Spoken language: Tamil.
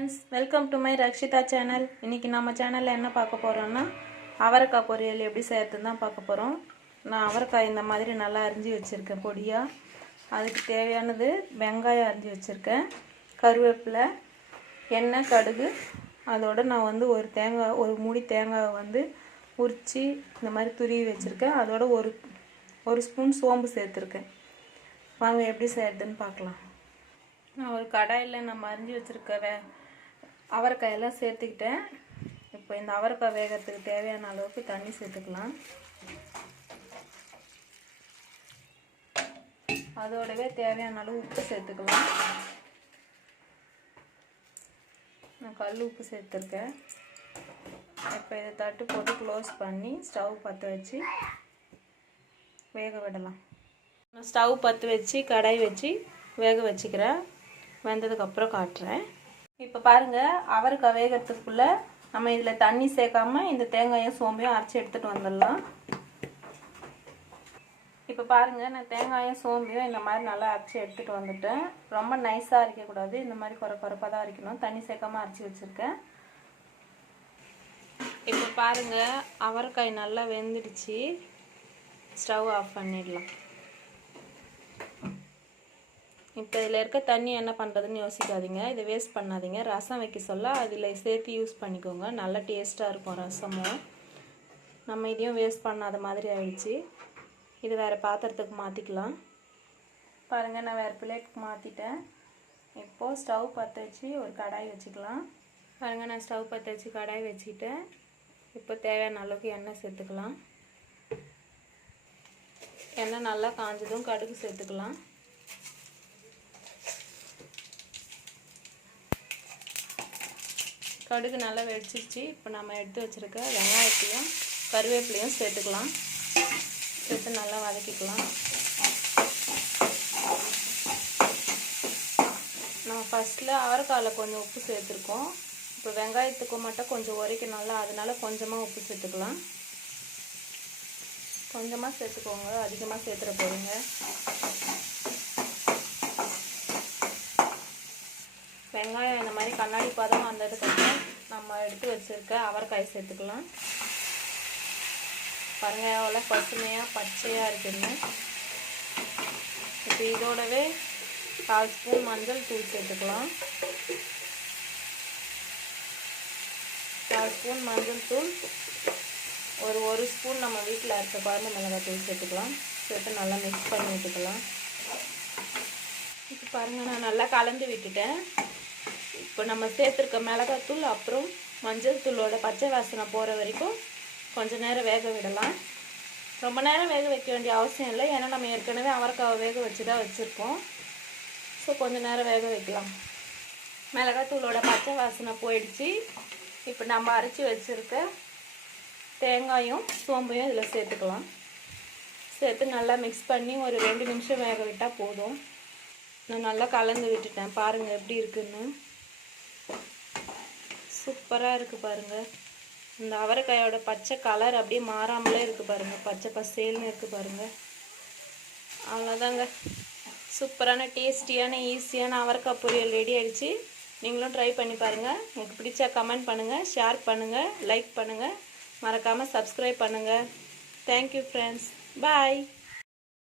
Friends, welcome to my Rakshitha channel. இன்றைக்கி நம்ம சேனலில் என்ன பார்க்க போகிறோன்னா அவரைக்காய் பொரியல் எப்படி செய்யறதுன்னு தான் பார்க்க போகிறோம். நான் அவரைக்காய் இந்த மாதிரி நல்லா அரிஞ்சு வச்சுருக்கேன் பொடியாக. அதுக்கு தேவையானது வெங்காயம் அரிஞ்சு வச்சுருக்கேன், கருவேப்பிலை, எண்ணெய், கடுகு. அதோடு நான் ஒரு மூடி தேங்காய் உரித்து இந்த மாதிரி துருவி வச்சுருக்கேன். அதோட ஒரு ஸ்பூன் சோம்பு சேர்த்துருக்கேன். வாங்க எப்படி செய்யறதுன்னு பார்க்கலாம். நான் ஒரு கடாயில் நம்ம அரிஞ்சு வச்சுருக்க அவரைக்காயெல்லாம் சேர்த்துக்கிட்டேன். இப்போ இந்த அவரைக்காய் வேகிறதுக்கு தேவையான அளவுக்கு தண்ணி சேர்த்துக்கலாம். அதோடவே தேவையான அளவு உப்பு சேர்த்துக்கலாம். நான் கல் உப்பு சேர்த்துருக்கேன். இப்போ இதை தட்டு போட்டு க்ளோஸ் பண்ணி ஸ்டவ் பற்ற வச்சு வேக விடலாம். நான் ஸ்டவ் பற்ற வச்சு கடாய் வச்சு வேக வச்சுக்கிறேன். வெந்ததுக்கப்புறம் காட்டுறேன். இப்போ பாருங்கள், அவரைக்காய் வேகிறதுக்குள்ளே நம்ம இதில் தண்ணி சேர்க்காம இந்த தேங்காயும் சோம்பையும் அரைச்சி எடுத்துகிட்டு வந்துடலாம். இப்போ பாருங்கள், நான் தேங்காயும் சோம்பையும் இந்த மாதிரி நல்லா அரைச்சி எடுத்துகிட்டு வந்துட்டேன். ரொம்ப நைஸாக அரைக்கக்கூடாது, இந்த மாதிரி குறைப்பாக தான் அரைக்கணும். தண்ணி சேர்க்காம அரைச்சி வச்சுருக்கேன். இப்போ பாருங்கள், அவரைக்காய் நல்லா வெந்துடுச்சு. ஸ்டவ் ஆஃப் பண்ணிடலாம். இப்போ இதில் இருக்க தண்ணி என்ன பண்ணுறதுன்னு யோசிக்காதீங்க, இதை வேஸ்ட் பண்ணாதீங்க. ரசம் வைக்க சொல்ல அதில் சேர்த்து யூஸ் பண்ணிக்கோங்க, நல்லா டேஸ்ட்டாக இருக்கும் ரசமும். நம்ம இதையும் வேஸ்ட் பண்ணாத மாதிரி ஆயிடுச்சு. இது வேறு பாத்திரத்துக்கு மாற்றிக்கலாம். பாருங்கள், நான் வேறு பிளேட்டுக்கு மாற்றிட்டேன். இப்போது ஸ்டவ் பற்ற வச்சு ஒரு கடாய் வச்சுக்கலாம். பாருங்கள், நான் ஸ்டவ் பற்ற வச்சு கடாய் வச்சுக்கிட்டேன். இப்போ தேவையான அளவுக்கு எண்ணெய் சேர்த்துக்கலாம். எண்ணெய் நல்லா காஞ்சதும் கடுகு சேர்த்துக்கலாம். கடுகு நல்லா வெடிச்சிருச்சு. இப்போ நம்ம எடுத்து வச்சுருக்க வெங்காயத்தையும் கருவேப்பிலையும் சேர்த்துக்கலாம். சேர்த்து நல்லா வதக்கிக்கலாம். நம்ம ஃபஸ்ட்டில் அவரைக்காயில் கொஞ்சம் உப்பு சேர்த்துருக்கோம். இப்போ வெங்காயத்துக்கு மட்டும் கொஞ்சம் உரைக்கணும்ல, அதனால கொஞ்சமாக உப்பு சேர்த்துக்கலாம். கொஞ்சமாக சேர்த்துக்கோங்க, அதிகமாக சேர்த்துட போகிறீங்க. வெங்காயம் இந்த மாதிரி கண்ணாடி பதம் வந்ததுக்கப்புறம் நம்ம எடுத்து வச்சுருக்க அவரைக்காய் சேர்த்துக்கலாம். பாருங்கள், எவ்வளோ பசுமையாக பச்சையாக இருக்குதுன்னு. இப்போ இதோடவே 1/4 ஸ்பூன் மஞ்சள் தூள் சேர்த்துக்கலாம். 1/4 ஸ்பூன் மஞ்சள் தூள், ஒரு ஸ்பூன் நம்ம வீட்டில் இருக்க குழம்பு மிளகாய் தூள் சேர்த்துக்கலாம். சேர்த்து நல்லா மிக்ஸ் பண்ணி விட்டுக்கலாம். இப்போ பாருங்கள், நான் நல்லா கலந்து விட்டுட்டேன். இப்போ நம்ம சேர்த்துருக்க மிளகாத்தூள் அப்புறம் மஞ்சள் தூளோட பச்சை வாசனை போகிற வரைக்கும் கொஞ்சம் நேரம் வேக விடலாம். ரொம்ப நேரம் வேக வைக்க வேண்டிய அவசியம் இல்லை, ஏன்னா நம்ம ஏற்கனவே அவரைக்காவை வேக வச்சு தான் வச்சுருக்கோம். ஸோ கொஞ்சம் நேரம் வேக வைக்கலாம். மிளகாத்தூளோட பச்சை வாசனை போயிடுச்சு. இப்போ நம்ம அரைச்சி வச்சுருக்க தேங்காயும் சோம்பையும் இதில் சேர்த்துக்கலாம். சேர்த்து நல்லா மிக்ஸ் பண்ணி ஒரு 2 நிமிஷம் வேக விட்டால் போதும். நான் நல்லா கலந்து விட்டுட்டேன். பாருங்கள் எப்படி இருக்குன்னு. சூப்பராக இருக்குது பாருங்கள். இந்த அவரைக்காயோட பச்சை கலர் அப்படியே மாறாமலே இருக்குது பாருங்கள், பச்சை பசேல்னு இருக்குது பாருங்கள். அவ்வளோதாங்க, சூப்பரான டேஸ்டியான ஈஸியான அவரைக்காய் பொரியல் ரெடி ஆகிடுச்சு. நீங்களும் ட்ரை பண்ணி பாருங்கள். உங்களுக்கு பிடிச்சா கமெண்ட் பண்ணுங்கள், ஷேர் பண்ணுங்கள், லைக் பண்ணுங்கள், மறக்காமல் சப்ஸ்கிரைப் பண்ணுங்கள். தேங்க்யூ ஃப்ரெண்ட்ஸ், பாய்.